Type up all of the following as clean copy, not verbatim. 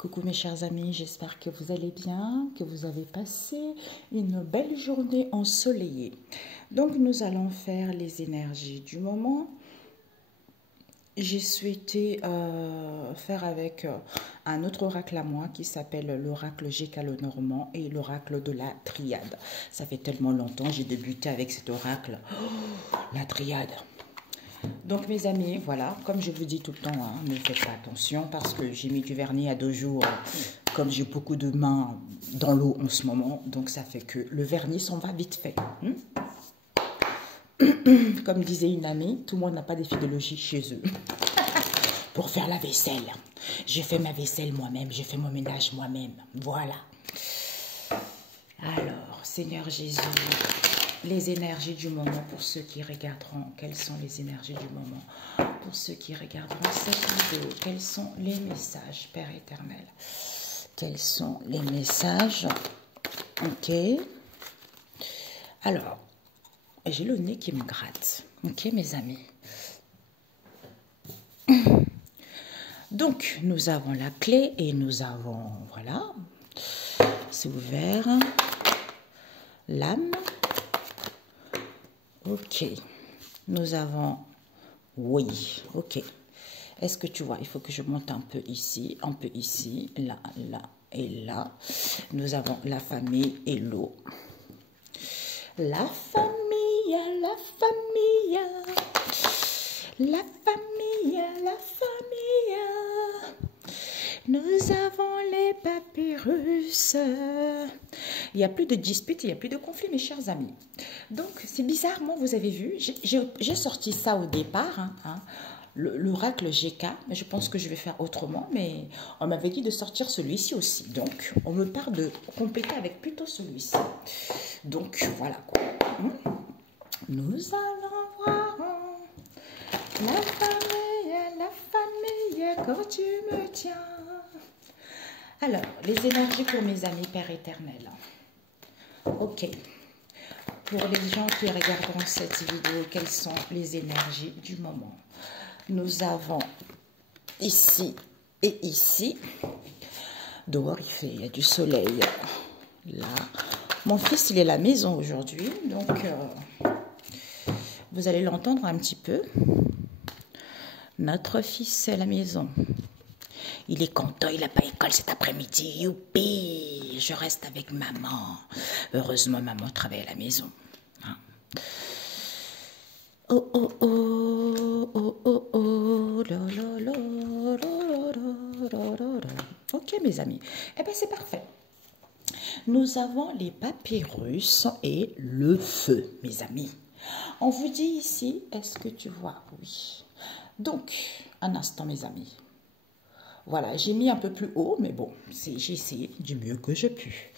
Coucou mes chers amis, j'espère que vous allez bien, que vous avez passé une belle journée ensoleillée. Donc nous allons faire les énergies du moment. J'ai souhaité faire avec un autre oracle à moi qui s'appelle l'oracle G.K. Lenormand et l'oracle de la triade. Ça fait tellement longtemps, j'ai débuté avec cet oracle, la triade. Donc mes amis, voilà, comme je vous dis tout le temps, hein, ne faites pas attention parce que j'ai mis du vernis à 2 jours, comme j'ai beaucoup de mains dans l'eau en ce moment, donc ça fait que le vernis s'en va vite fait. Comme disait une amie, tout le monde n'a pas d'effiologie chez eux. Pour faire la vaisselle, j'ai fait ma vaisselle moi-même, j'ai fait mon ménage moi-même, voilà. Alors, Seigneur Jésus, les énergies du moment pour ceux qui regarderont, quelles sont les énergies du moment pour ceux qui regarderont cette vidéo, quels sont les messages, Père éternel, quels sont les messages, ok. Alors, j'ai le nez qui me gratte, ok mes amis. Donc, nous avons la clé et nous avons, voilà, c'est ouvert, l'âme, ok, nous avons, oui, ok. Est-ce que tu vois, il faut que je monte un peu ici, là, là et là. Nous avons la famille et l'eau. La famille, la famille, la famille, la famille. Nous avons les papyrus. Il n'y a plus de dispute, il n'y a plus de conflit, mes chers amis. Donc, c'est bizarrement, vous avez vu, j'ai sorti ça au départ, l'oracle GK, mais je pense que je vais faire autrement, mais on m'avait dit de sortir celui-ci aussi. Donc, on me parle de compléter avec plutôt celui-ci. Donc, voilà quoi. Nous allons voir la famille, quand tu me tiens. Alors, les énergies pour mes amis, Père éternel. Ok. Pour les gens qui regarderont cette vidéo, quelles sont les énergies du moment? Nous avons ici et ici. Dehors, il y a du soleil. Là. Mon fils, il est à la maison aujourd'hui, donc vous allez l'entendre un petit peu. Notre fils est à la maison. Il est content, il n'a pas école cet après-midi. Youpi, je reste avec maman. Heureusement, maman travaille à la maison. Hein? Oh, oh, oh, oh, oh, oh, la, la, la, la, la, la, la. Ok, mes amis. Eh bien, c'est parfait. Nous avons les papyrus et le feu, mes amis. On vous dit ici, est-ce que tu vois? Oui. Donc, un instant, mes amis. Voilà, j'ai mis un peu plus haut, mais bon, j'ai essayé du mieux que je pus.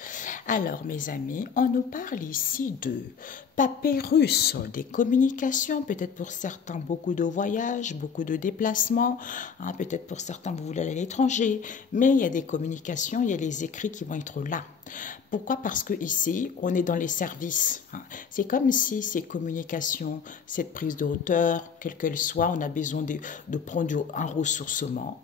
Alors, mes amis, on nous parle ici de papyrus, des communications, peut-être pour certains, beaucoup de voyages, beaucoup de déplacements, hein, peut-être pour certains, vous voulez aller à l'étranger, mais il y a des communications, il y a les écrits qui vont être là. Pourquoi? Parce que ici, on est dans les services. Hein. C'est comme si ces communications, cette prise de hauteur, quelle qu'elle soit, on a besoin de prendre un ressourcement,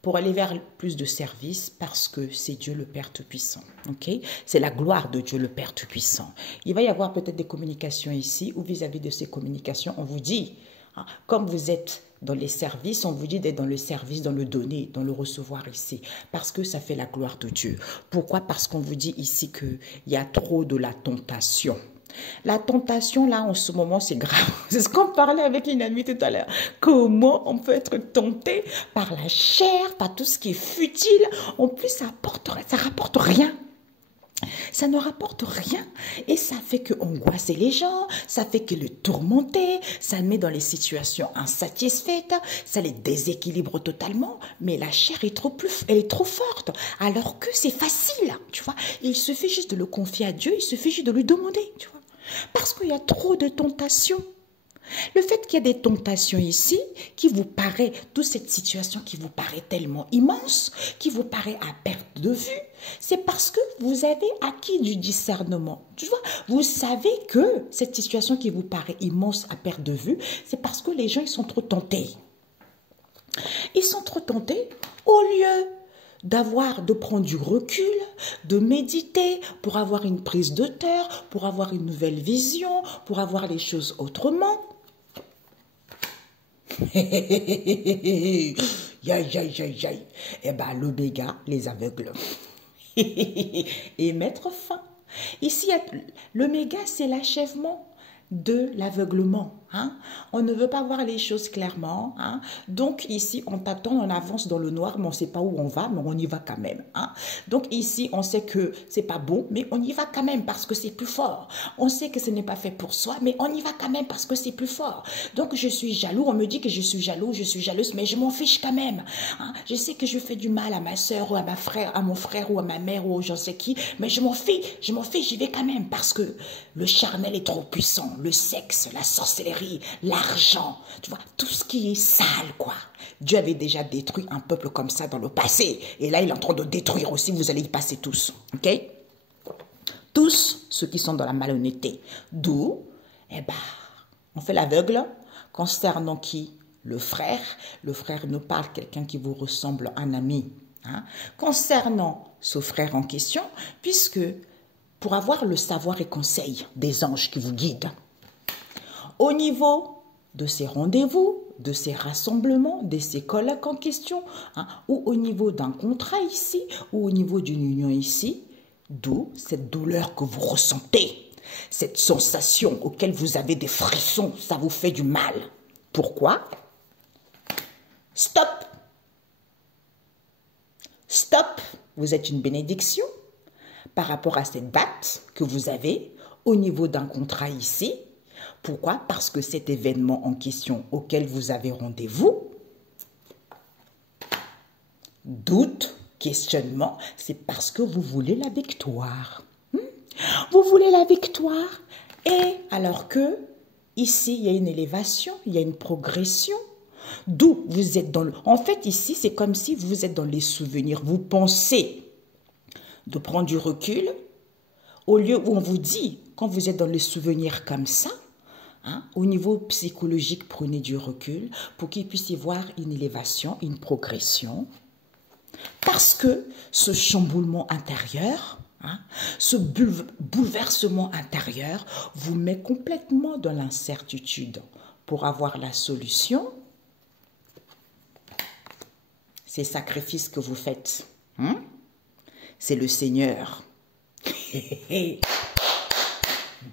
pour aller vers plus de services parce que c'est Dieu le Père Tout-Puissant. Okay? C'est la gloire de Dieu le Père Tout-Puissant. Il va y avoir peut-être des communications ici ou vis-à-vis de ces communications, on vous dit, hein, comme vous êtes dans les services, on vous dit d'être dans le service, dans le donner, dans le recevoir ici, parce que ça fait la gloire de Dieu. Pourquoi? Parce qu'on vous dit ici qu'il y a trop de la tentation. La tentation, là, en ce moment, c'est grave. C'est ce qu'on parlait avec une amie tout à l'heure. Comment on peut être tenté par la chair, par tout ce qui est futile. En plus, ça rapporte rien. Ça ne rapporte rien. Et ça fait que angoisser les gens, ça fait que le tourmenter, ça le met dans les situations insatisfaites, ça les déséquilibre totalement. Mais la chair elle est trop forte. Alors que c'est facile, tu vois. Il suffit juste de le confier à Dieu, il suffit juste de lui demander, tu vois. Parce qu'il y a trop de tentations. Le fait qu'il y ait des tentations ici, qui vous paraît, toute cette situation qui vous paraît tellement immense, qui vous paraît à perte de vue, c'est parce que vous avez acquis du discernement. Tu vois, vous savez que cette situation qui vous paraît immense à perte de vue, c'est parce que les gens, ils sont trop tentés. Ils sont trop tentés au lieu de prendre du recul, de méditer pour avoir une prise de terre, pour avoir une nouvelle vision, pour avoir les choses autrement. Yaï, yaï, yaï, yaï. Eh bien, l'oméga, les aveugles. Et mettre fin. Ici, l'oméga, c'est l'achèvement de l'aveuglement. Hein? On ne veut pas voir les choses clairement. Hein? Donc ici, on t'attend, on avance dans le noir, mais on ne sait pas où on va, mais on y va quand même. Hein? Donc ici, on sait que c'est pas bon, mais on y va quand même parce que c'est plus fort. On sait que ce n'est pas fait pour soi, mais on y va quand même parce que c'est plus fort. Donc je suis jaloux, on me dit que je suis jaloux, je suis jalouse, mais je m'en fiche quand même. Hein? Je sais que je fais du mal à ma soeur ou à mon frère ou à ma mère ou j'en sais qui, mais je m'en fiche, j'y vais quand même parce que le charnel est trop puissant. Le sexe, la sorcellerie, l'argent, tu vois, tout ce qui est sale, quoi. Dieu avait déjà détruit un peuple comme ça dans le passé. Et là, il est en train de détruire aussi, vous allez y passer tous, ok? Tous ceux qui sont dans la malhonnêteté. D'où, eh ben, on fait l'aveugle concernant qui? Le frère. Le frère nous parle quelqu'un qui vous ressemble, un ami. Hein? Concernant ce frère en question, puisque pour avoir le savoir et conseil des anges qui vous guident, au niveau de ces rendez-vous, de ces rassemblements, de ces colloques en question, hein, ou au niveau d'un contrat ici, ou au niveau d'une union ici, d'où cette douleur que vous ressentez, cette sensation auquel vous avez des frissons, ça vous fait du mal. Pourquoi? Stop! Stop! Vous êtes une bénédiction par rapport à cette date que vous avez au niveau d'un contrat ici. Pourquoi? Parce que cet événement en question auquel vous avez rendez-vous, doute, questionnement, c'est parce que vous voulez la victoire. Vous voulez la victoire et alors que ici, il y a une élévation, il y a une progression. D'où vous êtes dans le... En fait, ici, c'est comme si vous êtes dans les souvenirs. Vous pensez de prendre du recul au lieu où on vous dit, quand vous êtes dans les souvenirs comme ça, hein, au niveau psychologique, prenez du recul pour qu'il puisse y voir une élévation, une progression. Parce que ce chamboulement intérieur, hein, ce bouleversement intérieur vous met complètement dans l'incertitude. Pour avoir la solution, ces sacrifices que vous faites, hein, c'est le Seigneur.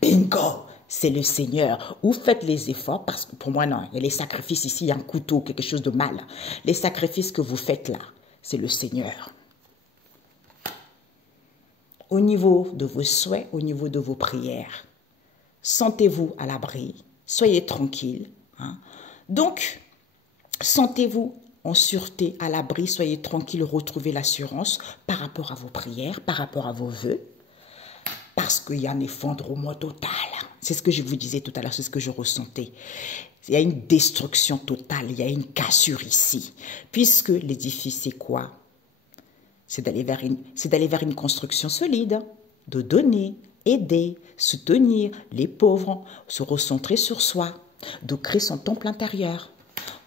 Bingo! C'est le Seigneur. Vous faites les efforts, parce que pour moi, non, il y a les sacrifices ici, il y a un couteau, quelque chose de mal. Les sacrifices que vous faites là, c'est le Seigneur. Au niveau de vos souhaits, au niveau de vos prières, sentez-vous à l'abri, soyez tranquille. Hein. Donc, sentez-vous en sûreté, à l'abri, soyez tranquille, retrouvez l'assurance par rapport à vos prières, par rapport à vos vœux. Parce qu'il y a un effondrement total. C'est ce que je vous disais tout à l'heure, c'est ce que je ressentais. Il y a une destruction totale, il y a une cassure ici. Puisque l'édifice, c'est quoi? C'est d'aller vers une construction solide, de donner, aider, soutenir les pauvres, se recentrer sur soi, de créer son temple intérieur.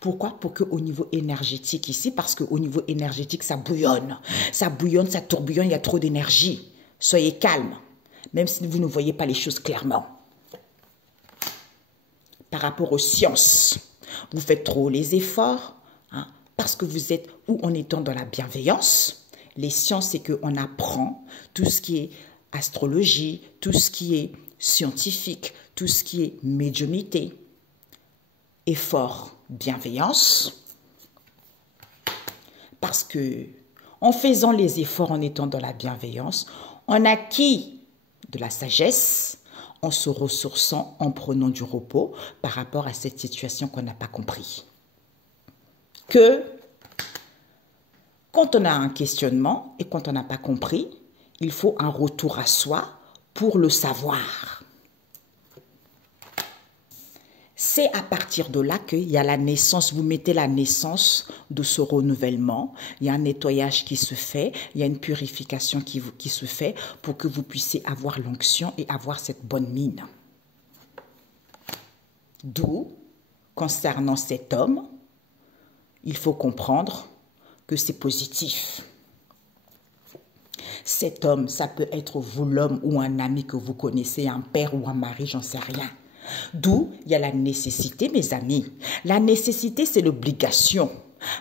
Pourquoi? Pour qu'au niveau énergétique ici, parce qu'au niveau énergétique, ça bouillonne, ça tourbillonne, il y a trop d'énergie. Soyez calme. Même si vous ne voyez pas les choses clairement. Par rapport aux sciences, vous faites trop les efforts, hein, parce que vous êtes, ou en étant dans la bienveillance, les sciences, c'est qu'on apprend tout ce qui est astrologie, tout ce qui est scientifique, tout ce qui est médiumnité, effort, bienveillance, parce que en faisant les efforts, en étant dans la bienveillance, on acquit de la sagesse en se ressourçant, en prenant du repos par rapport à cette situation qu'on n'a pas compris. Que quand on a un questionnement et quand on n'a pas compris, il faut un retour à soi pour le savoir. C'est à partir de là qu'il y a la naissance, vous mettez la naissance de ce renouvellement, il y a un nettoyage qui se fait, il y a une purification qui se fait pour que vous puissiez avoir l'onction et avoir cette bonne mine. D'où, concernant cet homme, il faut comprendre que c'est positif. Cet homme, ça peut être vous l'homme ou un ami que vous connaissez, un père ou un mari, j'en sais rien. D'où il y a la nécessité, mes amis. La nécessité, c'est l'obligation.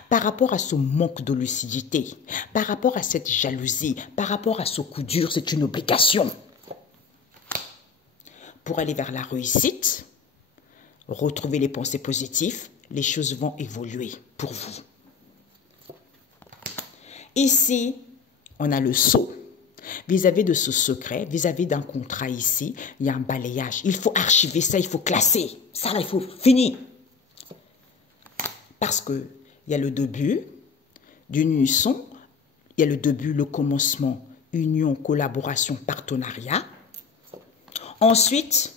Par rapport à ce manque de lucidité, par rapport à cette jalousie, par rapport à ce coup dur, c'est une obligation. Pour aller vers la réussite, retrouver les pensées positives, les choses vont évoluer pour vous. Ici, on a le sceau. Vis-à-vis de ce secret, vis-à-vis d'un contrat ici, il y a un balayage. Il faut archiver ça, il faut classer. Ça, là, il faut finir. Parce que il y a le début d'une unisson, il y a le début, le commencement, union, collaboration, partenariat. Ensuite,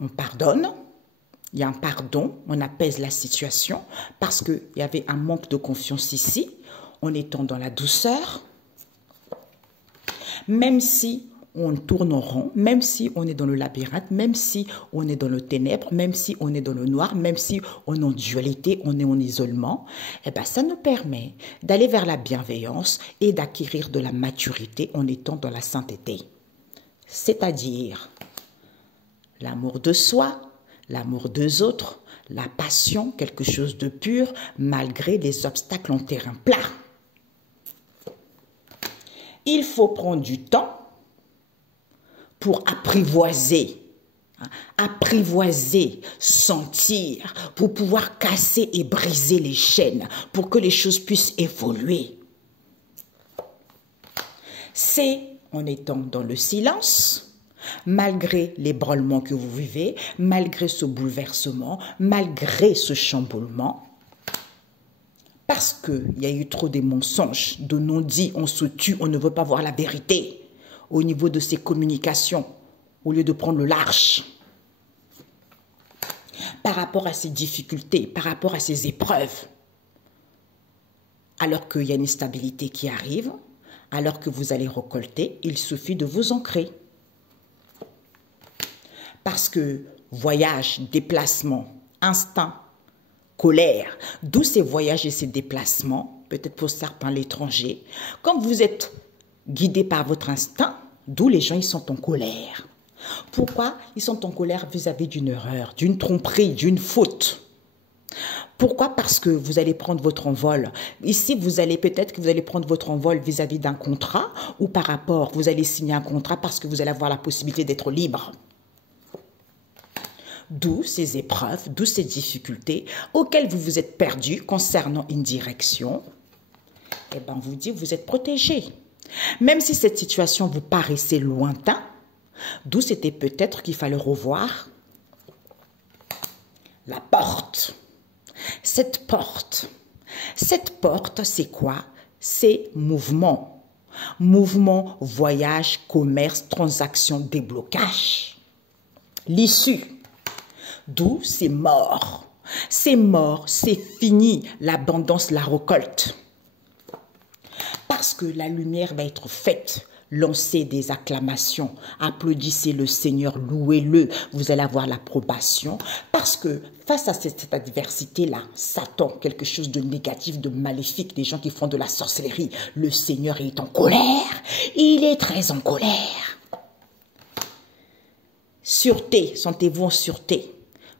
on pardonne. Il y a un pardon, on apaise la situation parce qu'il y avait un manque de confiance ici, en étant dans la douceur. Même si on tourne en rond, même si on est dans le labyrinthe, même si on est dans le ténèbre, même si on est dans le noir, même si on est en dualité, on est en isolement, eh ben ça nous permet d'aller vers la bienveillance et d'acquérir de la maturité en étant dans la sainteté. C'est-à-dire l'amour de soi, l'amour des autres, la passion, quelque chose de pur, malgré des obstacles en terrain plat. Il faut prendre du temps pour apprivoiser, sentir, pour pouvoir casser et briser les chaînes, pour que les choses puissent évoluer. C'est en étant dans le silence, malgré l'ébranlement que vous vivez, malgré ce bouleversement, malgré ce chamboulement, parce qu'il y a eu trop de mensonges, de non-dits, on se tue, on ne veut pas voir la vérité au niveau de ces communications, au lieu de prendre le large. Par rapport à ces difficultés, par rapport à ces épreuves, alors qu'il y a une stabilité qui arrive, alors que vous allez récolter, il suffit de vous ancrer. Parce que voyage, déplacement, instinct, colère, d'où ces voyages et ces déplacements, peut-être pour certains l'étranger, quand vous êtes guidé par votre instinct, d'où les gens ils sont en colère. Pourquoi ils sont en colère vis-à-vis d'une erreur, d'une tromperie, d'une faute? Pourquoi? Parce que vous allez prendre votre envol. Ici, peut-être que vous allez prendre votre envol vis-à-vis d'un contrat ou par rapport, vous allez signer un contrat parce que vous allez avoir la possibilité d'être libre. D'où ces épreuves, d'où ces difficultés auxquelles vous vous êtes perdu concernant une direction. Eh bien, on vous dit, vous êtes protégé. Même si cette situation vous paraissait lointaine, d'où c'était peut-être qu'il fallait revoir la porte. Cette porte, c'est quoi? C'est mouvement. Mouvement, voyage, commerce, transaction, déblocage. L'issue. D'où c'est mort. C'est mort, c'est fini, l'abondance, la récolte. Parce que la lumière va être faite. Lancez des acclamations, applaudissez le Seigneur, louez-le, vous allez avoir l'approbation. Parce que face à cette adversité-là, Satan, quelque chose de négatif, de maléfique, des gens qui font de la sorcellerie, le Seigneur est en colère, il est très en colère. Sûreté, sentez-vous en sûreté.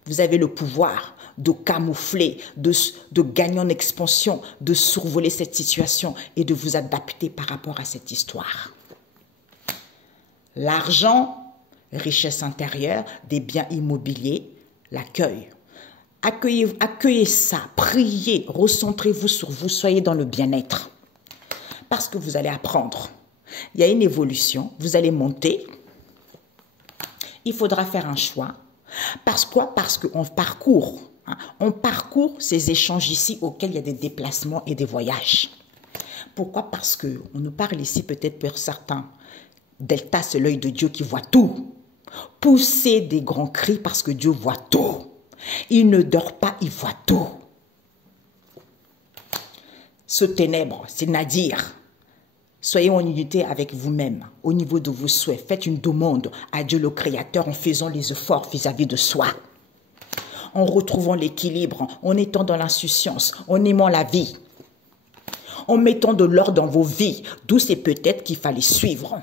Vous avez le pouvoir de camoufler, de gagner en expansion, de survoler cette situation et de vous adapter par rapport à cette histoire. L'argent, richesse intérieure, des biens immobiliers, l'accueil. Accueillez ça, priez, recentrez-vous sur vous, soyez dans le bien-être. Parce que vous allez apprendre. Il y a une évolution, vous allez monter. Il faudra faire un choix. Parce quoi? Parce qu'on parcourt. On parcourt ces échanges ici auxquels il y a des déplacements et des voyages. Pourquoi? Parce qu'on nous parle ici peut-être pour certains. Delta, c'est l'œil de Dieu qui voit tout. Poussez des grands cris parce que Dieu voit tout. Il ne dort pas, il voit tout. Ce ténèbre, c'est Nadir. Soyez en unité avec vous-même, au niveau de vos souhaits. Faites une demande à Dieu le Créateur en faisant les efforts vis-à-vis de soi. En retrouvant l'équilibre, en étant dans l'insouciance, en aimant la vie. en mettant de l'ordre dans vos vies. D'où c'est peut-être qu'il fallait suivre.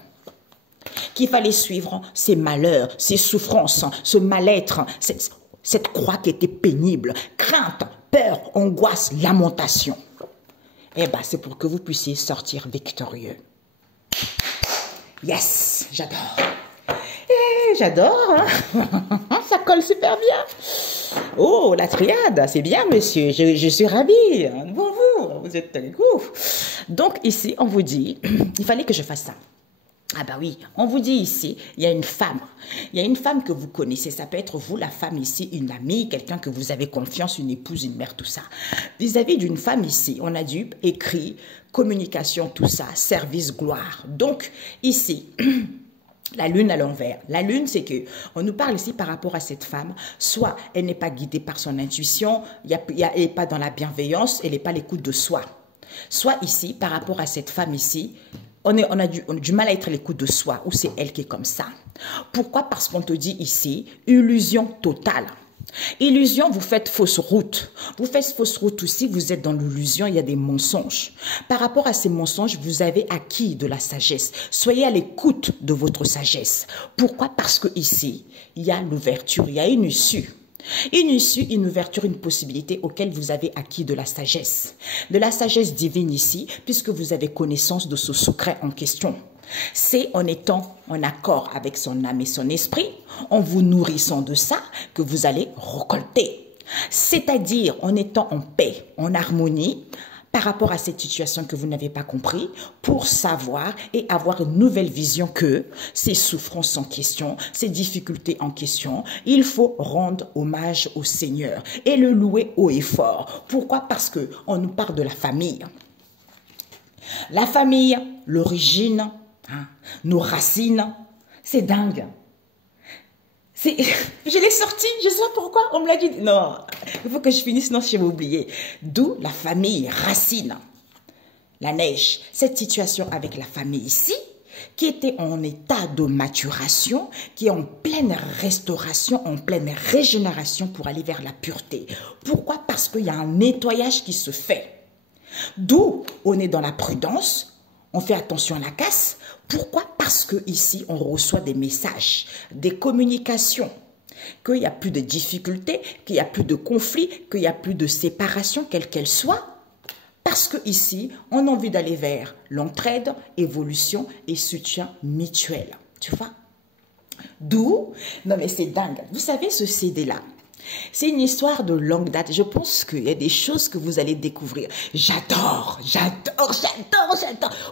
Qu'il fallait suivre ces malheurs, ces souffrances, ce mal-être, cette croix qui était pénible, crainte, peur, angoisse, lamentation. Eh bien, c'est pour que vous puissiez sortir victorieux. Yes, j'adore. J'adore, hein? Ça colle super bien. Oh, la triade, c'est bien, monsieur. Je suis ravie. Bon, vous êtes très cool. Donc, ici, on vous dit, il fallait que je fasse ça. Ah bah oui, on vous dit ici, il y a une femme. Il y a une femme que vous connaissez. Ça peut être vous, la femme ici, une amie, quelqu'un que vous avez confiance, une épouse, une mère, tout ça. Vis-à-vis d'une femme ici, on a dû écrit, communication, tout ça, service, gloire. Donc, ici... La lune à l'envers. La lune, c'est que on nous parle ici par rapport à cette femme. Soit elle n'est pas guidée par son intuition, elle n'est pas dans la bienveillance, elle n'est pas à l'écoute de soi. Soit ici, par rapport à cette femme ici, on a du mal à être à l'écoute de soi, ou c'est elle qui est comme ça. Pourquoi? Parce qu'on te dit ici, illusion totale. Illusion, vous faites fausse route. Vous faites fausse route aussi, vous êtes dans l'illusion, il y a des mensonges. Par rapport à ces mensonges, vous avez acquis de la sagesse. Soyez à l'écoute de votre sagesse. Pourquoi? Parce que ici, il y a l'ouverture, il y a une issue. Une issue, une ouverture, une possibilité auquel vous avez acquis de la sagesse. De la sagesse divine ici, puisque vous avez connaissance de ce secret en question. C'est en étant en accord avec son âme et son esprit, en vous nourrissant de ça, que vous allez récolter. C'est-à-dire en étant en paix, en harmonie, par rapport à cette situation que vous n'avez pas compris, pour savoir et avoir une nouvelle vision que ces souffrances en question, ces difficultés en question, il faut rendre hommage au Seigneur et le louer haut et fort. Pourquoi? Parce que on nous parle de la famille. La famille, l'origine, nos racines, c'est dingue. Je l'ai sorti, je sais pas pourquoi, on me l'a dit. Non, il faut que je finisse, sinon je vais oublier. D'où la famille, racine, la neige. Cette situation avec la famille ici, qui était en état de maturation, qui est en pleine restauration, en pleine régénération pour aller vers la pureté. Pourquoi? Parce qu'il y a un nettoyage qui se fait. D'où on est dans la prudence, on fait attention à la casse. Pourquoi? Parce que ici on reçoit des messages, des communications, qu'il n'y a plus de difficultés, qu'il n'y a plus de conflits, qu'il n'y a plus de séparation, quelle qu'elle soit. Parce que ici, on a envie d'aller vers l'entraide, évolution et soutien mutuel. Tu vois? D'où, non mais c'est dingue. Vous savez ce CD-là? C'est une histoire de longue date. Je pense qu'il y a des choses que vous allez découvrir. J'adore.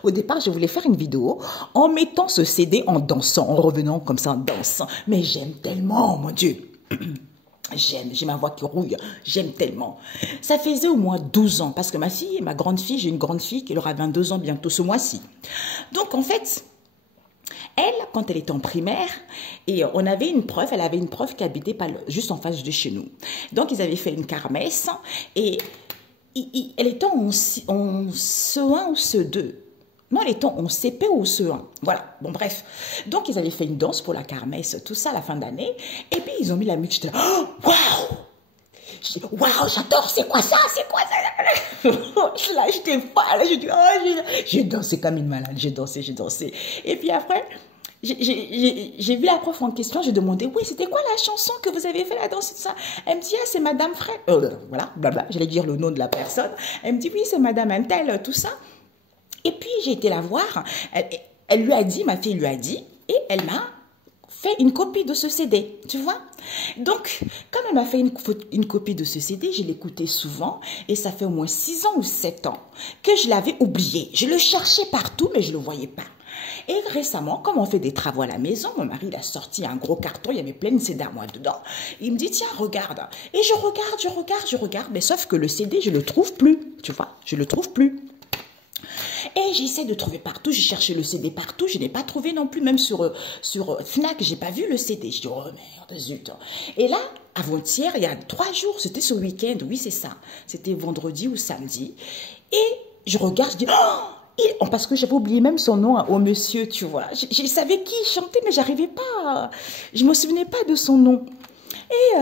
Au départ, je voulais faire une vidéo en mettant ce CD en dansant, en revenant comme ça en dansant. Mais j'aime tellement, mon Dieu. J'ai ma voix qui rouille, j'aime tellement. Ça faisait au moins 12 ans, parce que ma grande fille, j'ai une grande fille qui aura 22 ans bientôt ce mois-ci. Donc en fait... Elle, quand elle était en primaire, et elle avait une prof qui habitait juste en face de chez nous. Donc, ils avaient fait une kermesse, et elle était en CE1 ou CE2. Non, elle était en CP ou CE1. Voilà, bon bref. Donc, ils avaient fait une danse pour la kermesse, tout ça à la fin d'année, et puis ils ont mis la musique. J'étais là, oh, waouh! Waouh, j'adore, c'est quoi ça? Là, j'étais folle, j'ai dansé comme une malade, j'ai dansé. Et puis après, j'ai vu la prof en question, j'ai demandé, oui, c'était quoi la chanson que vous avez fait la danse, tout ça? Elle me dit, ah, c'est Madame Frère. Voilà, blabla, j'allais dire le nom de la personne. Elle me dit, oui, c'est Madame Intel, tout ça. Et puis, j'ai été la voir, elle lui a dit, ma fille lui a dit, et elle m'a fait une copie de ce CD, tu vois. Donc, comme elle m'a fait une copie de ce CD, je l'écoutais souvent et ça fait au moins 6 ans ou 7 ans que je l'avais oublié. Je le cherchais partout, mais je ne le voyais pas. Et récemment, comme on fait des travaux à la maison, mon mari il a sorti un gros carton, il y avait plein de CD à moi dedans. Il me dit, tiens, regarde. Et je regarde, mais sauf que le CD, je ne le trouve plus, tu vois, je ne le trouve plus. Et j'essaie de trouver partout, j'ai cherché le CD partout, je n'ai pas trouvé non plus, même sur Fnac, j'ai pas vu le CD. Je dis, oh merde, zut. Et là, avant-hier, il y a 3 jours, c'était ce week-end, oui c'est ça, c'était vendredi ou samedi. Et je regarde, je dis, oh, parce que j'avais oublié même son nom au monsieur, tu vois. Je savais qui chantait, mais j'arrivais pas, je me souvenais pas de son nom. Et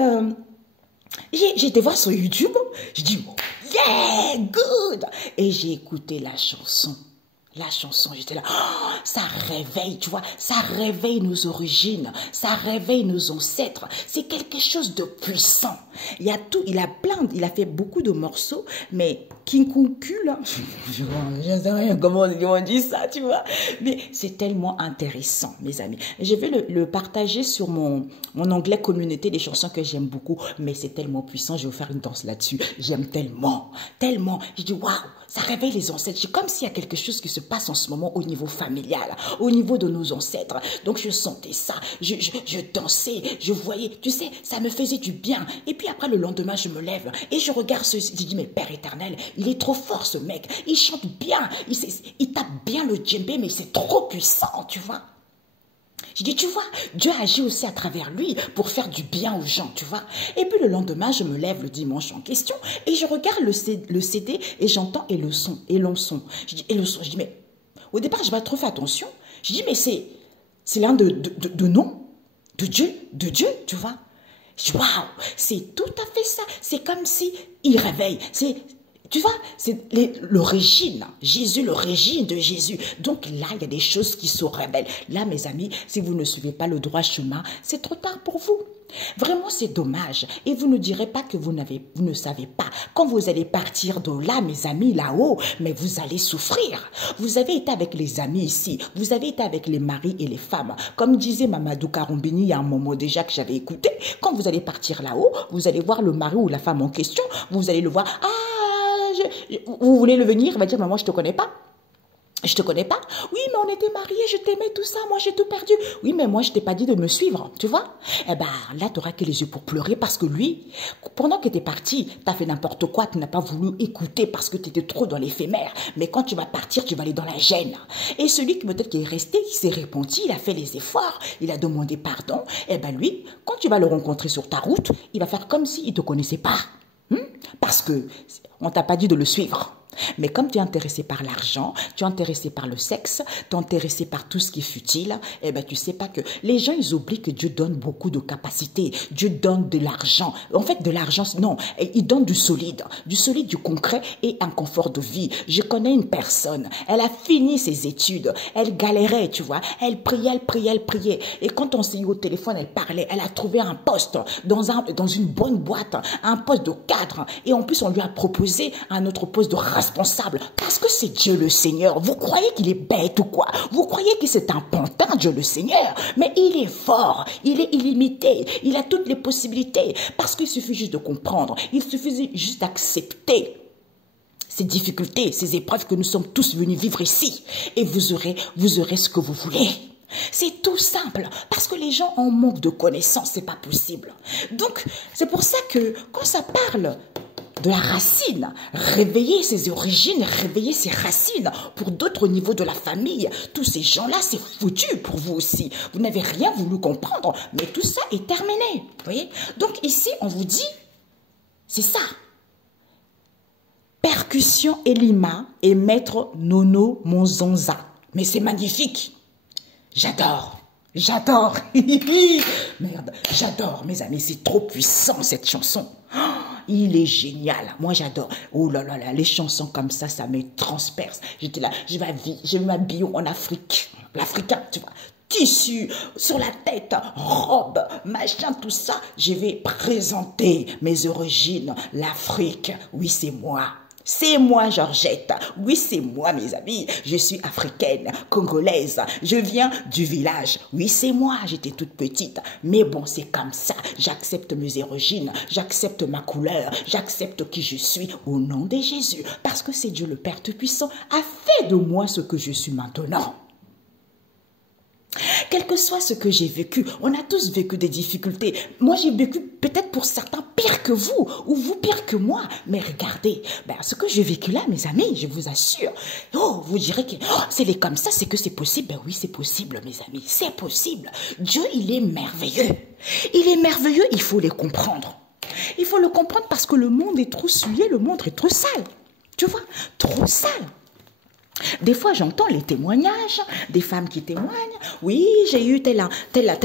j'ai été voir sur YouTube, je dis, bon, yeah, good. Et j'ai écouté la chanson. La chanson, j'étais là, oh, ça réveille, tu vois, ça réveille nos origines, ça réveille nos ancêtres. C'est quelque chose de puissant. Il y a tout, il a fait beaucoup de morceaux, mais King Kunku, là, je ne sais rien comment on dit ça, tu vois. Mais c'est tellement intéressant, mes amis. Je vais le partager sur mon onglet communauté, des chansons que j'aime beaucoup, mais c'est tellement puissant, je vais vous faire une danse là-dessus. J'aime tellement, tellement. Je dis, waouh, ça réveille les ancêtres. C'est comme s'il y a quelque chose qui se passe en ce moment au niveau familial, au niveau de nos ancêtres. Donc je sentais ça, je dansais, je voyais, tu sais, ça me faisait du bien. Et puis après le lendemain, je me lève et je regarde je dis, mais Père éternel, il est trop fort ce mec, il chante bien, il tape bien le djembé, mais c'est trop puissant, tu vois. Je dis, tu vois, Dieu agit aussi à travers lui pour faire du bien aux gens, tu vois. Et puis le lendemain, je me lève le dimanche en question et je regarde le CD et j'entends et le son. Je dis, et le son, je dis, mais au départ, je n'ai pas trop fait attention. Je dis, mais c'est l'un de noms de Dieu, tu vois. Je dis, waouh, c'est tout à fait ça. C'est comme si il réveille. Tu vois, c'est l'origine, Jésus, l'origine de Jésus. Donc là, il y a des choses qui se révèlent. Là, mes amis, si vous ne suivez pas le droit chemin, c'est trop tard pour vous. Vraiment, c'est dommage. Et vous ne direz pas que vous ne savez pas. Quand vous allez partir de là, mes amis, là-haut, mais vous allez souffrir. Vous avez été avec les amis ici. Vous avez été avec les maris et les femmes. Comme disait Mamadou Karoumbini il y a un moment déjà que j'avais écouté, quand vous allez partir là-haut, vous allez voir le mari ou la femme en question. Vous allez le voir. Ah, vous voulez le venir, il va dire, maman, je te connais pas. Je te connais pas. Oui, mais on était mariés, je t'aimais, tout ça, moi j'ai tout perdu. Oui, mais moi je t'ai pas dit de me suivre, tu vois. Eh ben, là, tu auras que les yeux pour pleurer parce que lui, pendant que tu es parti, tu as fait n'importe quoi, tu n'as pas voulu écouter parce que tu étais trop dans l'éphémère. Mais quand tu vas partir, tu vas aller dans la gêne. Et celui qui peut-être qui est resté, qui s'est repenti, il a fait les efforts, il a demandé pardon. Eh ben lui, quand tu vas le rencontrer sur ta route, il va faire comme s'il ne te connaissait pas. Parce que on t'a pas dit de le suivre. Mais comme tu es intéressé par l'argent, tu es intéressé par le sexe, tu es intéressé par tout ce qui est futile, eh ben tu sais pas que les gens, ils oublient que Dieu donne beaucoup de capacités. Dieu donne de l'argent. En fait, de l'argent, non, il donne du solide, du concret et un confort de vie. Je connais une personne, elle a fini ses études, elle galérait, tu vois, elle priait. Et quand on s'est eu au téléphone, elle parlait, elle a trouvé un poste dans une bonne boîte, un poste de cadre. Et en plus, on lui a proposé un autre poste de responsable, parce que c'est Dieu le Seigneur. Vous croyez qu'il est bête ou quoi? Vous croyez que c'est un pantin, Dieu le Seigneur? Mais il est fort, il est illimité, il a toutes les possibilités, parce qu'il suffit juste de comprendre, il suffit juste d'accepter ces difficultés, ces épreuves que nous sommes tous venus vivre ici, et vous aurez ce que vous voulez. C'est tout simple, parce que les gens en manque de connaissances, c'est pas possible. Donc, c'est pour ça que quand ça parle de la racine, réveiller ses origines, réveiller ses racines pour d'autres niveaux de la famille. Tous ces gens-là, c'est foutu pour vous aussi. Vous n'avez rien voulu comprendre, mais tout ça est terminé. Vous voyez? Donc ici, on vous dit, c'est ça. Percussion Elima et Maître Nono Monzonza. Mais c'est magnifique. J'adore. Merde, j'adore, mes amis. C'est trop puissant, cette chanson. Il est génial. Moi, j'adore. Oh là là là, les chansons comme ça me transperce. J'étais là, je vais m'habiller en Afrique. L'Africain, tu vois. Tissu, sur la tête, robe, machin, tout ça. Je vais présenter mes origines, l'Afrique. Oui, c'est moi. C'est moi, Georgette. Oui, c'est moi, mes amis. Je suis africaine, congolaise. Je viens du village. Oui, c'est moi. J'étais toute petite. Mais bon, c'est comme ça. J'accepte mes origines. J'accepte ma couleur. J'accepte qui je suis au nom de Jésus. Parce que c'est Dieu le Père Tout-Puissant a fait de moi ce que je suis maintenant. Quel que soit ce que j'ai vécu, on a tous vécu des difficultés. Moi, j'ai vécu peut-être pour certains pire que vous, ou vous pire que moi. Mais regardez, ce que j'ai vécu là, mes amis, je vous assure. Oh, vous direz que c'est comme ça, c'est que c'est possible. Ben oui, c'est possible, mes amis, c'est possible. Dieu, il est merveilleux. Il est merveilleux, il faut le comprendre. Il faut le comprendre parce que le monde est trop souillé, le monde est trop sale. Tu vois, trop sale. Des fois, j'entends les témoignages des femmes qui témoignent. Oui, j'ai eu telle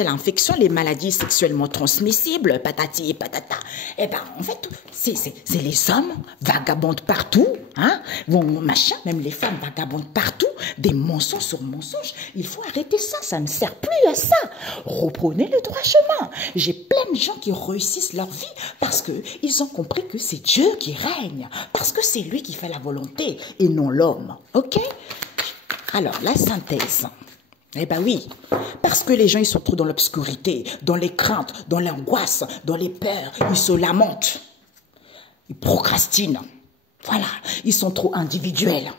infection, les maladies sexuellement transmissibles, patati et patata. Eh ben, en fait, c'est les hommes vagabondent partout, hein, vont machin, même les femmes vagabondent partout, des mensonges sur mensonges. Il faut arrêter ça, ça ne sert plus à ça. Reprenez le droit chemin. J'ai plein de gens qui réussissent leur vie parce que ils ont compris que c'est Dieu qui règne, parce que c'est lui qui fait la volonté et non l'homme. Ok? Alors, la synthèse. Eh ben oui, parce que les gens, ils sont trop dans l'obscurité, dans les craintes, dans l'angoisse, dans les peurs, ils se lamentent, ils procrastinent. Voilà, ils sont trop individuels.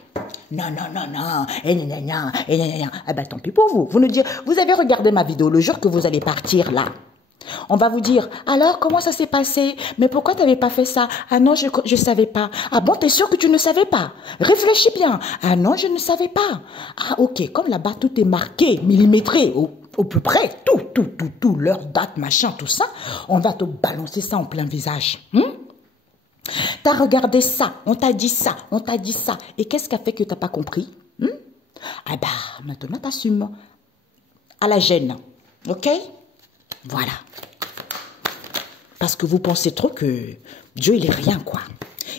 Non, non, non, non, et gna, gna, et gna, gna. Eh ben tant pis pour vous. Vous nous dire, vous avez regardé ma vidéo le jour que vous allez partir là. On va vous dire, alors comment ça s'est passé? Mais pourquoi tu n'avais pas fait ça? Ah non, je ne savais pas. Ah bon, t'es sûr que tu ne savais pas? Réfléchis bien. Ah non, je ne savais pas. Ah ok, comme là-bas tout est marqué, millimétré, au plus près, tout, l'heure, date, machin, tout ça, on va te balancer ça en plein visage. T'as regardé ça, on t'a dit ça, on t'a dit ça. Et qu'est-ce qui a fait que t'as pas compris? Ah bah, maintenant t'assumes. À la gêne, ok? Voilà. Parce que vous pensez trop que Dieu, il est rien, quoi.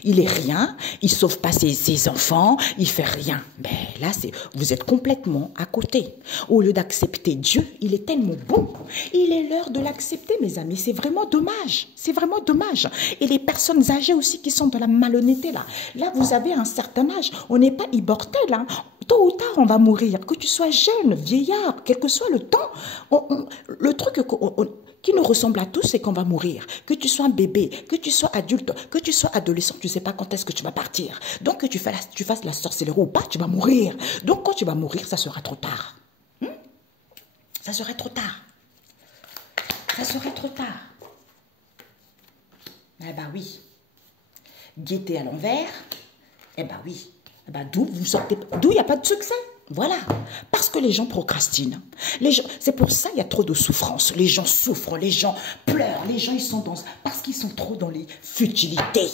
Il est rien, il sauve pas ses enfants, il fait rien. Mais là, vous êtes complètement à côté. Au lieu d'accepter Dieu, il est tellement bon. Il est l'heure de l'accepter, mes amis. C'est vraiment dommage. C'est vraiment dommage. Et les personnes âgées aussi qui sont dans la malhonnêteté, là. Là, vous avez un certain âge. On n'est pas immortel, hein. Tôt ou tard, on va mourir. Que tu sois jeune, vieillard, quel que soit le temps. Le truc qui nous ressemble à tous, c'est qu'on va mourir. Que tu sois un bébé, que tu sois adulte, que tu sois adolescent, tu ne sais pas quand est-ce que tu vas partir. Donc, que tu fasses la sorcellerie ou pas, tu vas mourir. Donc, quand tu vas mourir, ça sera trop tard. Ça serait trop tard. Ça serait trop tard. Eh ben oui. Gaieté à l'envers. Eh ben oui. Eh ben d'où il n'y a pas de succès. Voilà, parce que les gens procrastinent. C'est pour ça qu'il y a trop de souffrance. Les gens souffrent, les gens pleurent, les gens ils sont parce qu'ils sont trop dans les futilités.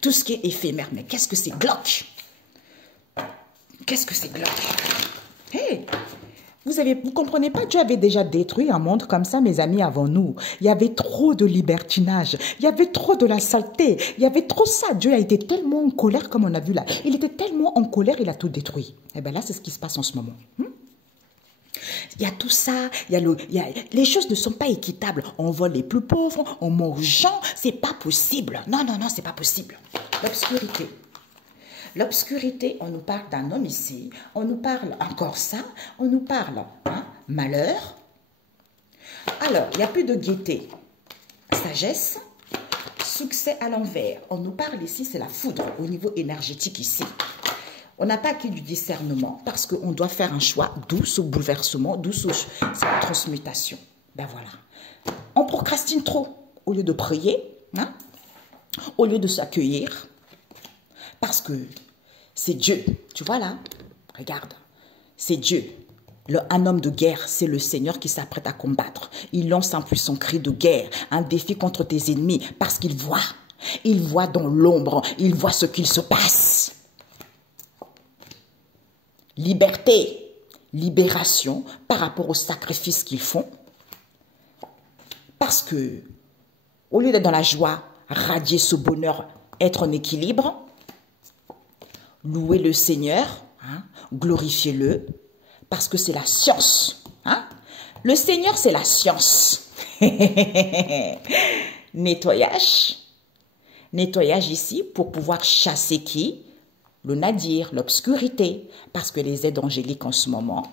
Tout ce qui est éphémère. Mais qu'est-ce que c'est glauque? Qu'est-ce que c'est glauque? Hey, vous comprenez pas, Dieu avait déjà détruit un monde comme ça, mes amis, avant nous. Il y avait trop de libertinage, il y avait trop de la saleté, il y avait trop ça. Dieu a été tellement en colère, comme on a vu là. Il était tellement en colère, il a tout détruit. Et bien là, c'est ce qui se passe en ce moment. Il y a tout ça, les choses ne sont pas équitables. On vole les plus pauvres, on mange aux gens, c'est pas possible. Non, non, non, c'est pas possible. L'obscurité. L'obscurité, on nous parle d'un homme ici, on nous parle encore ça, on nous parle malheur. Alors, il n'y a plus de gaieté, sagesse, succès à l'envers. On nous parle ici, c'est la foudre au niveau énergétique ici. On n'a pas acquis du discernement parce qu'on doit faire un choix, d'où ce bouleversement, d'où cette transmutation. Ben voilà. On procrastine trop au lieu de prier, au lieu de s'accueillir, parce que c'est Dieu. Tu vois là? Regarde. C'est Dieu. Un homme de guerre, c'est le Seigneur qui s'apprête à combattre. Il lance un puissant cri de guerre, un défi contre tes ennemis, parce qu'il voit. Il voit dans l'ombre. Il voit ce qu'il se passe. Liberté, libération par rapport au sacrifice qu'ils font. Parce que, au lieu d'être dans la joie, radier ce bonheur, être en équilibre, louer le Seigneur, glorifiez-le, parce que c'est la science. Le Seigneur, c'est la science. Nettoyage. Nettoyage ici pour pouvoir chasser qui? Le nadir, l'obscurité. Parce que les aides angéliques en ce moment,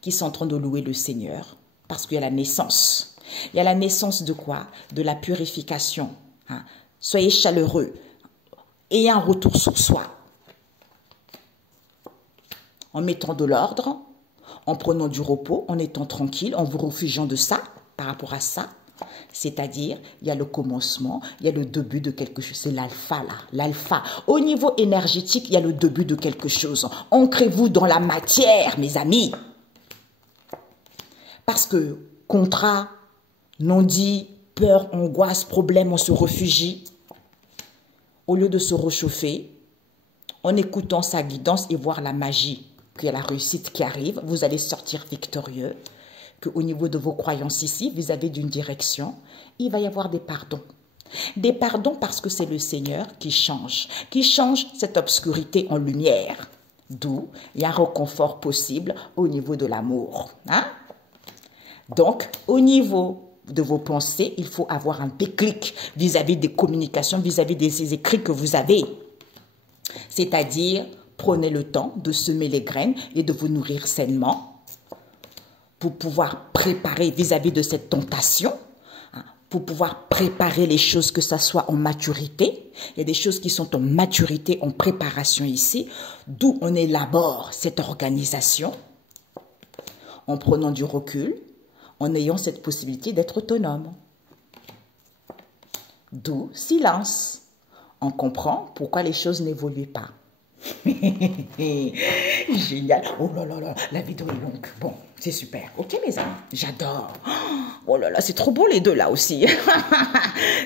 qui sont en train de louer le Seigneur, parce qu'il y a la naissance. Il y a la naissance de quoi? De la purification. Soyez chaleureux. Ayez un retour sur soi. En mettant de l'ordre, en prenant du repos, en étant tranquille, en vous réfugiant de ça, par rapport à ça. C'est-à-dire, il y a le commencement, il y a le début de quelque chose. C'est l'alpha là, l'alpha. Au niveau énergétique, il y a le début de quelque chose. Ancrez-vous dans la matière, mes amis. Parce que contrat, non-dit, peur, angoisse, problème, on se réfugie. au lieu de se réchauffer, en écoutant sa guidance et voir la magie, qu'il y a la réussite qui arrive, vous allez sortir victorieux, qu'au niveau de vos croyances ici, vis-à-vis d'une direction, il va y avoir des pardons. Des pardons parce que c'est le Seigneur qui change cette obscurité en lumière. D'où il y a un réconfort possible au niveau de l'amour. Hein? Donc, au niveau de vos pensées, il faut avoir un déclic vis-à-vis des communications, vis-à-vis de ces écrits que vous avez. C'est-à-dire, prenez le temps de semer les graines et de vous nourrir sainement pour pouvoir préparer vis-à-vis de cette tentation, pour pouvoir préparer les choses, que ça soit en maturité. Il y a des choses qui sont en maturité, en préparation ici, d'où on élabore cette organisation en prenant du recul, en ayant cette possibilité d'être autonome. D'où silence. On comprend pourquoi les choses n'évoluent pas. Génial. Oh là là là, la vidéo est longue. Bon, c'est super. Ok mes amis, j'adore. Oh là là, c'est trop beau les deux là aussi.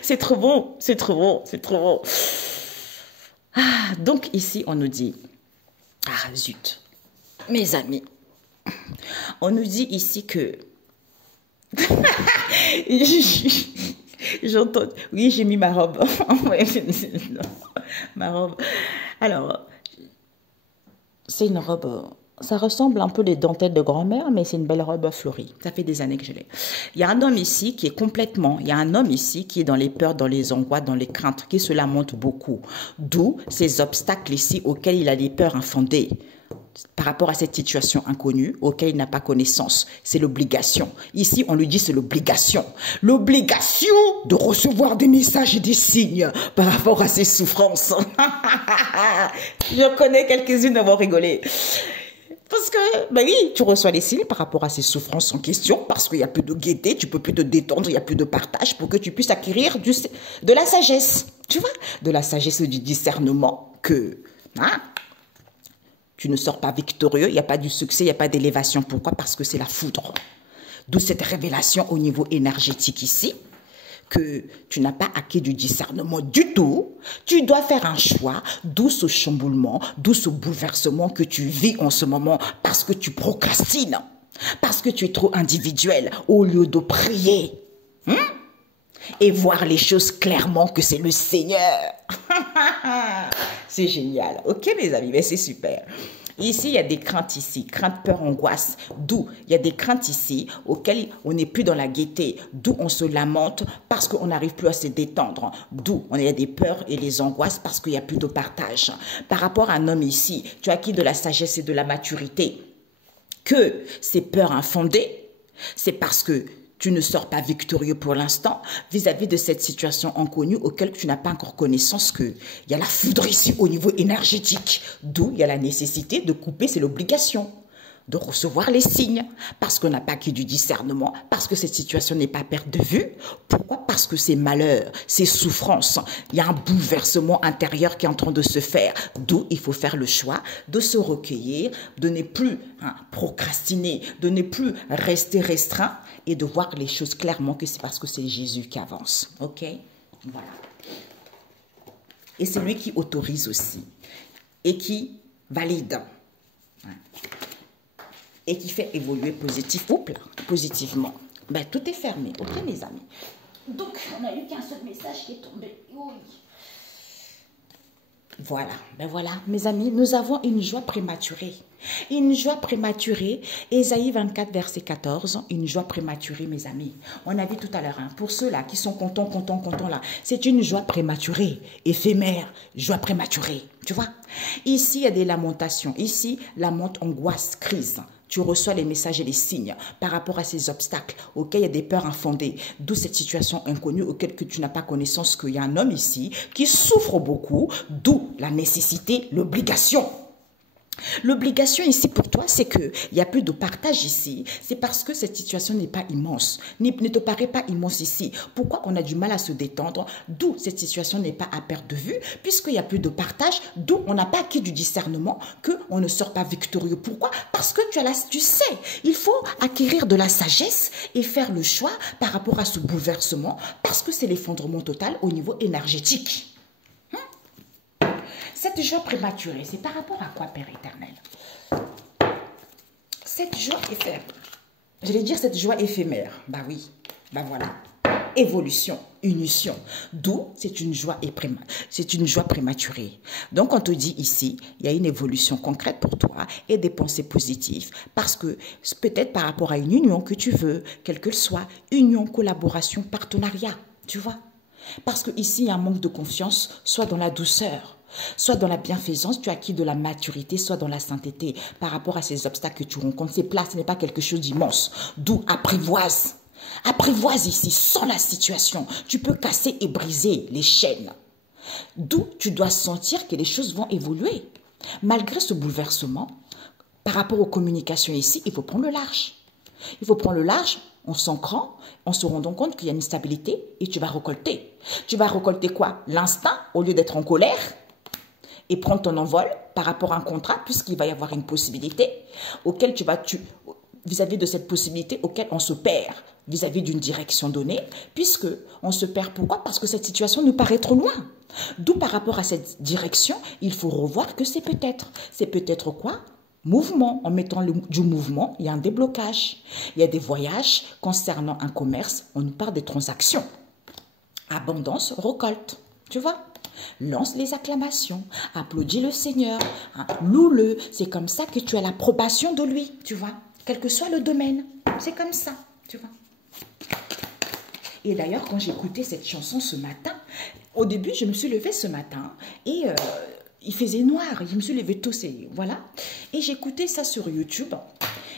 C'est trop bon, c'est trop bon, c'est trop bon. Ah, donc ici on nous dit, ah zut, mes amis, on nous dit ici que j'entends, oui j'ai mis ma robe. Ma robe. Alors, c'est une robe, ça ressemble un peu les dentelles de grand-mère, mais c'est une belle robe fleurie. Ça fait des années que je l'ai. Il y a un homme ici qui est complètement, il y a un homme ici qui est dans les peurs, dans les angoisses, dans les craintes, qui se lamente beaucoup. D'où ces obstacles ici auxquels il a des peurs infondées. Par rapport à cette situation inconnue auquel il n'a pas connaissance. C'est l'obligation. Ici, on lui dit c'est l'obligation. L'obligation de recevoir des messages et des signes par rapport à ses souffrances. Je connais quelques-unes à vont rigoler. Parce que, ben oui, tu reçois les signes par rapport à ces souffrances en question, parce qu'il n'y a plus de gaieté, tu peux plus te détendre, il n'y a plus de partage pour que tu puisses acquérir de la sagesse. Tu vois, de la sagesse et du discernement que... Hein, tu ne sors pas victorieux, il n'y a pas du succès, il n'y a pas d'élévation. Pourquoi? Parce que c'est la foudre. D'où cette révélation au niveau énergétique ici, que tu n'as pas acquis du discernement du tout. Tu dois faire un choix, d'où ce chamboulement, d'où ce bouleversement que tu vis en ce moment, parce que tu procrastines, parce que tu es trop individuel, au lieu de prier. Et voir les choses clairement que c'est le Seigneur. C'est génial. Ok, mes amis, mais c'est super. Ici, il y a des craintes ici, crainte, peur, angoisse. D'où il y a des craintes ici auxquelles on n'est plus dans la gaieté. D'où on se lamente parce qu'on n'arrive plus à se détendre. D'où on a des peurs et les angoisses parce qu'il n'y a plus de partage. Par rapport à un homme ici, tu as acquis de la sagesse et de la maturité. Que ces peurs infondées, c'est parce que tu ne sors pas victorieux pour l'instant vis-à-vis de cette situation inconnue auquel tu n'as pas encore connaissance qu'il y a la foudre ici au niveau énergétique. D'où il y a la nécessité de couper, c'est l'obligation de recevoir les signes parce qu'on n'a pas acquis du discernement, parce que cette situation n'est pas perte de vue. Pourquoi? Parce que ces malheurs, ces souffrances, il y a un bouleversement intérieur qui est en train de se faire. D'où il faut faire le choix de se recueillir, de ne plus procrastiner, de ne plus rester restreint et de voir les choses clairement que c'est parce que c'est Jésus qui avance. Ok? Voilà. Et c'est lui qui autorise aussi et qui valide. Et qui fait évoluer positivement. Ben, tout est fermé, ok mes amis. Donc, on n'a eu qu'un seul message qui est tombé. Oui. Voilà, ben voilà, mes amis, nous avons une joie prématurée. Une joie prématurée, Ésaïe 24, verset 14, une joie prématurée, mes amis. On a vu tout à l'heure, pour ceux-là qui sont contents là, c'est une joie prématurée, éphémère, joie prématurée, tu vois. Ici, il y a des lamentations, ici, lamente, angoisse, crise. Tu reçois les messages et les signes par rapport à ces obstacles auxquels il y a des peurs infondées. D'où cette situation inconnue auquel que tu n'as pas connaissance qu'il y a un homme ici qui souffre beaucoup. D'où la nécessité, l'obligation. L'obligation ici pour toi, c'est qu'il n'y a plus de partage ici. C'est parce que cette situation n'est pas immense, ne te paraît pas immense ici. Pourquoi on a du mal à se détendre? D'où cette situation n'est pas à perdre de vue, puisqu'il n'y a plus de partage, d'où on n'a pas acquis du discernement, qu'on ne sort pas victorieux. Pourquoi? Parce que tu sais, il faut acquérir de la sagesse et faire le choix par rapport à ce bouleversement, parce que c'est l'effondrement total au niveau énergétique. Cette joie prématurée, c'est par rapport à quoi, Père éternel? Cette joie éphémère. J'allais dire cette joie éphémère. Bah oui, bah voilà. Évolution, unition. D'où c'est une joie prématurée. Donc on te dit ici, il y a une évolution concrète pour toi et des pensées positives parce que peut-être par rapport à une union que tu veux, quelle que soit, union, collaboration, partenariat, tu vois. Parce que ici il y a un manque de confiance, soit dans la douceur, soit dans la bienfaisance, tu as acquis de la maturité, soit dans la sainteté par rapport à ces obstacles que tu rencontres. Ces plats, ce n'est pas quelque chose d'immense. D'où apprivoise. Apprivoise ici, sans la situation. Tu peux casser et briser les chaînes. D'où tu dois sentir que les choses vont évoluer. Malgré ce bouleversement, par rapport aux communications ici, il faut prendre le large. Il faut prendre le large en s'ancrant, en se rendant compte qu'il y a une stabilité et tu vas récolter. Tu vas récolter quoi? L'instinct au lieu d'être en colère et prendre ton envol par rapport à un contrat puisqu'il va y avoir une possibilité auquel vis-à-vis de cette possibilité auquel on se perd vis-à-vis d'une direction donnée, puisque on se perd. Pourquoi? Parce que cette situation nous paraît trop loin. D'où par rapport à cette direction, il faut revoir que c'est peut-être. C'est peut-être quoi? Mouvement. En mettant du mouvement, il y a un déblocage. Il y a des voyages concernant un commerce, on nous parle des transactions. Abondance, récolte. Tu vois? Lance les acclamations, applaudis le Seigneur, hein, loue-le. C'est comme ça que tu as l'approbation de lui, tu vois, quel que soit le domaine. C'est comme ça, tu vois. Et d'ailleurs, quand j'écoutais cette chanson ce matin, au début, je me suis levée ce matin et il faisait noir. Je me suis levée tôt, voilà. Et j'écoutais ça sur YouTube.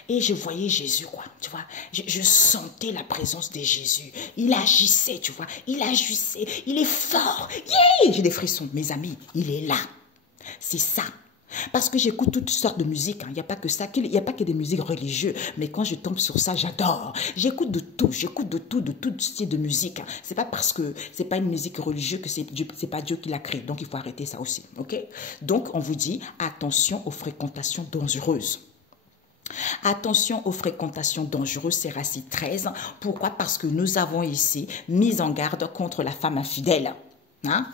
Et je voyais Jésus, quoi, tu vois. Je sentais la présence de Jésus. Il agissait, tu vois. Il agissait. Il est fort. Yeah! J'ai des frissons. Mes amis, il est là. C'est ça. Parce que j'écoute toutes sortes de musiques. Hein. Il n'y a pas que ça. Il n'y a pas que des musiques religieuses. Mais quand je tombe sur ça, j'adore. J'écoute de tout. J'écoute de tout style de musique. Hein. C'est pas parce que c'est pas une musique religieuse que c'est pas Dieu qui l'a créé. Donc, il faut arrêter ça aussi. OK? Donc, on vous dit, attention aux fréquentations dangereuses. Attention aux fréquentations dangereuses, c'est Racine 13. Pourquoi? Parce que nous avons ici mis en garde contre la femme infidèle. Hein?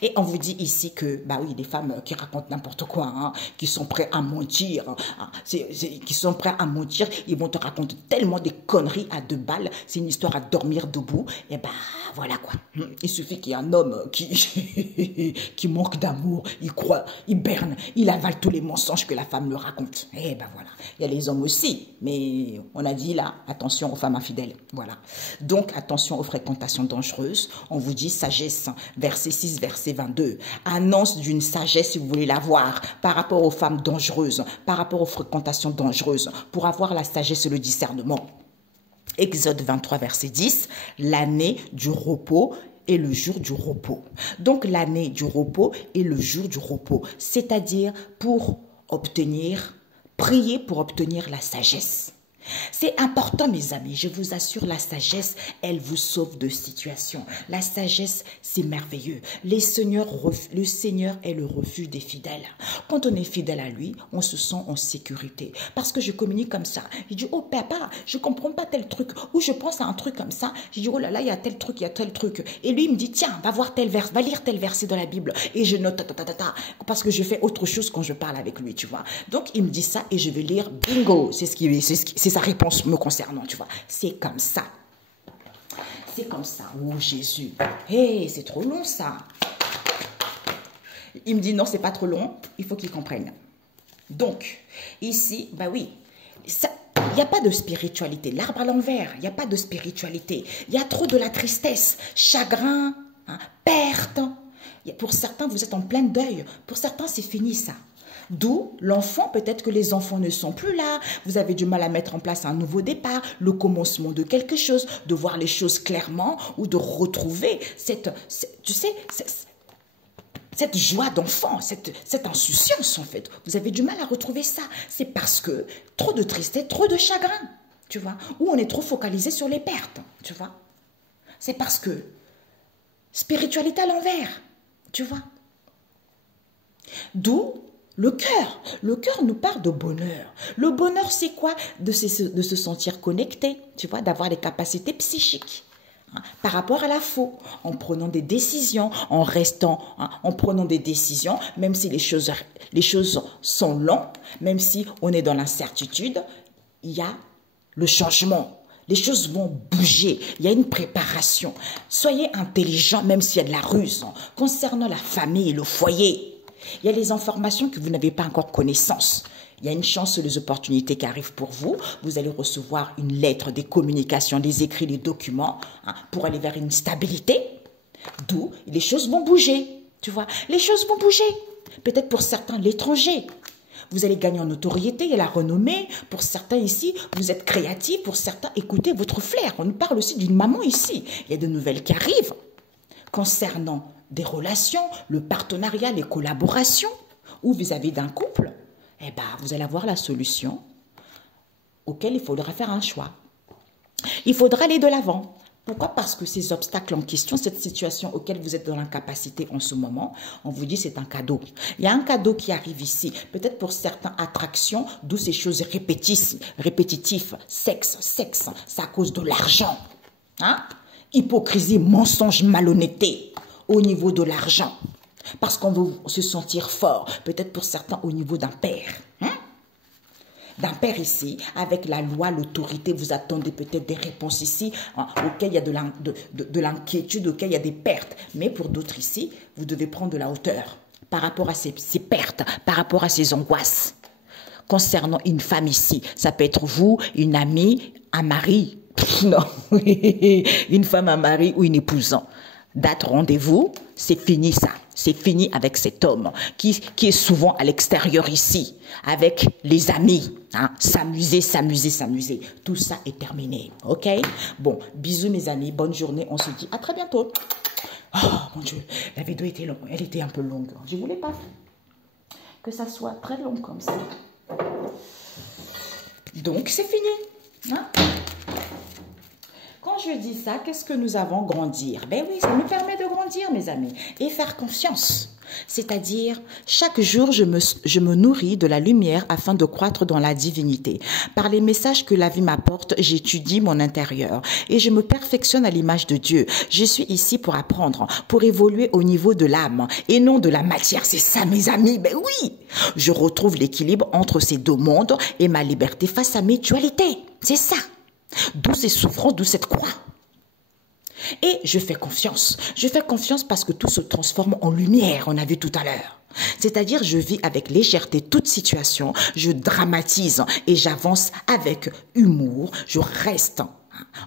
Et on vous dit ici que, bah oui, des femmes qui racontent n'importe quoi, hein, qui sont prêts à mentir, hein, qui sont prêts à mentir, ils vont te raconter tellement des conneries à 2 balles, c'est une histoire à dormir debout, et bah voilà quoi. Il suffit qu'il y ait un homme qui manque d'amour, il croit, il berne, il avale tous les mensonges que la femme lui raconte. Et bah voilà, il y a les hommes aussi, mais on a dit là, attention aux femmes infidèles, voilà. Donc attention aux fréquentations dangereuses, on vous dit sagesse, verset 6, verset 22. Annonce d'une sagesse, si vous voulez la voir, par rapport aux femmes dangereuses, par rapport aux fréquentations dangereuses, pour avoir la sagesse et le discernement. Exode 23, verset 10, l'année du repos et le jour du repos. Donc l'année du repos et le jour du repos, c'est-à-dire pour obtenir, prier pour obtenir la sagesse. C'est important, mes amis, je vous assure, la sagesse, elle vous sauve de situations. La sagesse, c'est merveilleux. Le Seigneur est le refuge des fidèles. Quand on est fidèle à lui, on se sent en sécurité. Parce que je communique comme ça. Je dis, oh papa, je ne comprends pas tel truc. Ou je pense à un truc comme ça. Je dis, oh là là, il y a tel truc, il y a tel truc. Et lui, il me dit, tiens, va voir tel verset, va lire tel verset dans la Bible. Et je note, parce que je fais autre chose quand je parle avec lui, tu vois. Donc, il me dit ça et je vais lire, bingo, c'est sa réponse me concernant, tu vois. C'est comme ça. C'est comme ça. Oh, Jésus. Hé, c'est trop long, ça. Il me dit, non, c'est pas trop long. Il faut qu'il comprenne. Donc, ici, bah oui, il n'y a pas de spiritualité. L'arbre à l'envers, il n'y a pas de spiritualité. Il y a trop de la tristesse, chagrin, hein, perte. Pour certains, vous êtes en plein deuil. Pour certains, c'est fini, ça. D'où l'enfant, peut-être que les enfants ne sont plus là, vous avez du mal à mettre en place un nouveau départ, le commencement de quelque chose, de voir les choses clairement ou de retrouver cette joie d'enfant, cette insouciance en fait. Vous avez du mal à retrouver ça. C'est parce que trop de tristesse, trop de chagrin, tu vois, ou on est trop focalisé sur les pertes, tu vois. C'est parce que spiritualité à l'envers, tu vois. D'où le cœur. Le cœur nous parle de bonheur. Le bonheur, c'est quoi? De se sentir connecté, tu vois, d'avoir des capacités psychiques. par rapport à la faux, en prenant des décisions, en restant, en prenant des décisions, même si les choses sont longues, même si on est dans l'incertitude, il y a le changement. Les choses vont bouger, il y a une préparation. Soyez intelligents, même s'il y a de la ruse. Concernant la famille et le foyer, il y a les informations que vous n'avez pas encore connaissance. Il y a une chance, les opportunités qui arrivent pour vous. Vous allez recevoir une lettre, des communications, des écrits, des documents pour aller vers une stabilité. D'où les choses vont bouger. Tu vois, les choses vont bouger. Peut-être pour certains, l'étranger. Vous allez gagner en notoriété, il y a la renommée. Pour certains ici, vous êtes créatifs. Pour certains, écoutez votre flair. On nous parle aussi d'une maman ici. Il y a de nouvelles qui arrivent. Concernant des relations, le partenariat, les collaborations, ou vis-à-vis d'un couple, eh bien, vous allez avoir la solution auquel il faudra faire un choix. Il faudra aller de l'avant. Pourquoi? Parce que ces obstacles en question, cette situation auquel vous êtes dans l'incapacité en ce moment, on vous dit c'est un cadeau. Il y a un cadeau qui arrive ici. Peut-être pour certaines attractions, d'où ces choses répétitives. Sexe, c'est à cause de l'argent. Hypocrisie, mensonge, malhonnêteté au niveau de l'argent. Parce qu'on veut se sentir fort. Peut-être pour certains au niveau d'un père. D'un père ici, avec la loi, l'autorité, vous attendez peut-être des réponses ici, auxquelles il y a de l'inquiétude, auxquelles il y a des pertes. Mais pour d'autres ici, vous devez prendre de la hauteur par rapport à ces pertes, par rapport à ces angoisses. Concernant une femme ici, ça peut être vous, une amie, un mari. Non, une femme, un mari ou une épouse. Date rendez-vous, c'est fini ça. C'est fini avec cet homme qui est souvent à l'extérieur ici, avec les amis. S'amuser. Tout ça est terminé, ok? Bon, bisous mes amis, bonne journée, on se dit à très bientôt. Oh mon Dieu, la vidéo était longue, elle était un peu longue. Je ne voulais pas que ça soit très long comme ça. Donc c'est fini. Quand je dis ça, qu'est-ce que nous avons grandir? Ben oui, ça nous permet de grandir, mes amis, et faire confiance. C'est-à-dire, chaque jour, je me nourris de la lumière afin de croître dans la divinité. Par les messages que la vie m'apporte, j'étudie mon intérieur et je me perfectionne à l'image de Dieu. Je suis ici pour apprendre, pour évoluer au niveau de l'âme et non de la matière. C'est ça, mes amis, ben oui. Je retrouve l'équilibre entre ces deux mondes et ma liberté face à mes dualités. C'est ça. D'où ces souffrances, d'où cette croix. Et je fais confiance. Je fais confiance parce que tout se transforme en lumière, on a vu tout à l'heure. C'est-à-dire, je vis avec légèreté toute situation, je dramatise et j'avance avec humour, je reste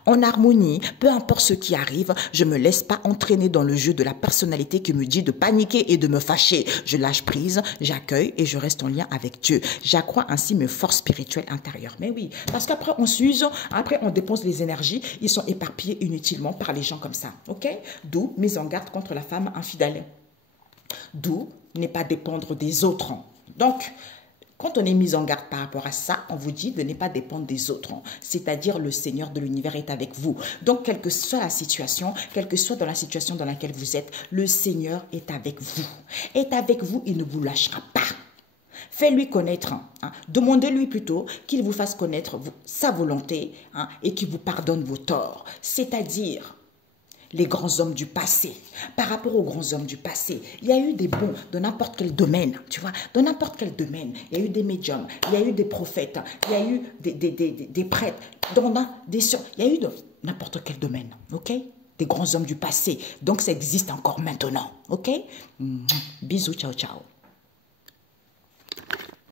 en harmonie, peu importe ce qui arrive, je ne me laisse pas entraîner dans le jeu de la personnalité qui me dit de paniquer et de me fâcher. Je lâche prise, j'accueille et je reste en lien avec Dieu. J'accrois ainsi mes forces spirituelles intérieures. Mais oui, parce qu'après on s'use, après on dépense les énergies, ils sont éparpillés inutilement par les gens comme ça. Ok? D'où mise en garde contre la femme infidèle. D'où ne pas dépendre des autres. Donc, quand on est mis en garde par rapport à ça, on vous dit de ne pas dépendre des autres. C'est-à-dire le Seigneur de l'univers est avec vous. Donc, quelle que soit la situation, quelle que soit dans la situation dans laquelle vous êtes, le Seigneur est avec vous. Est avec vous, il ne vous lâchera pas. Faites-lui connaître, demandez-lui plutôt qu'il vous fasse connaître sa volonté et qu'il vous pardonne vos torts. C'est-à-dire les grands hommes du passé. Par rapport aux grands hommes du passé, il y a eu des bons dans n'importe quel domaine, tu vois, dans n'importe quel domaine. Il y a eu des médiums, il y a eu des prophètes, il y a eu des prêtres, il y a eu de n'importe quel domaine, ok? Des grands hommes du passé. Donc, ça existe encore maintenant, ok? Bisous, ciao, ciao.